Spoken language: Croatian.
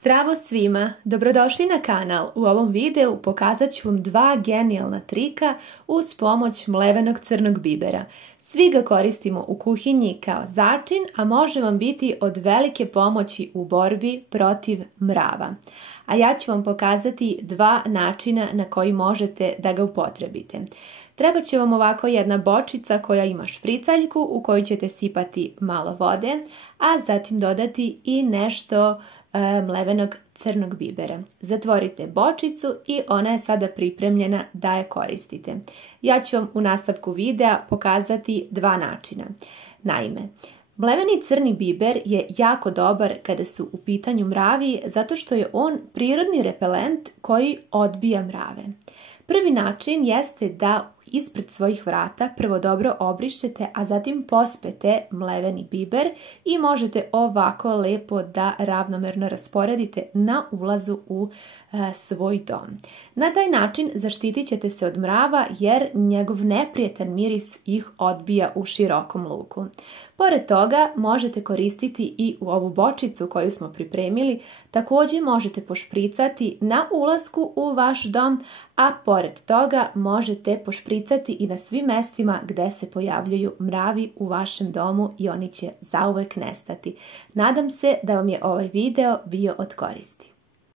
Zdravo svima! Dobrodošli na kanal. U ovom videu pokazat ću vam dva genijalna trika uz pomoć mlevenog crnog bibera. Svi ga koristimo u kuhinji kao začin, a može vam biti od velike pomoći u borbi protiv mrava. A ja ću vam pokazati dva načina na koji možete da ga upotrebite. Treba će vam ovako jedna bočica koja ima špricaljku u koju ćete sipati malo vode, a zatim dodati i nešto mlevenog crnog bibera. Zatvorite bočicu i ona je sada pripremljena da je koristite. Ja ću vam u nastavku videa pokazati dva načina. Naime, mleveni crni biber je jako dobar kada su u pitanju mravi zato što je on prirodni repelent koji odbija mrave. Prvi način jeste da ispred svojih vrata prvo dobro obrišete, a zatim pospete mleveni biber i možete ovako lepo da ravnomerno rasporedite na ulazu u svoj dom. Na taj način zaštitit ćete se od mrava jer njegov neprijatan miris ih odbija u širokom luku. Pored toga možete koristiti i u ovu bočicu koju smo pripremili, također možete pošpricati na ulasku u vaš dom, a pored toga možete pošpricati i na svim mestima gde se pojavljuju mravi u vašem domu i oni će zauvek nestati. Nadam se da vam je ovaj video bio od koristi.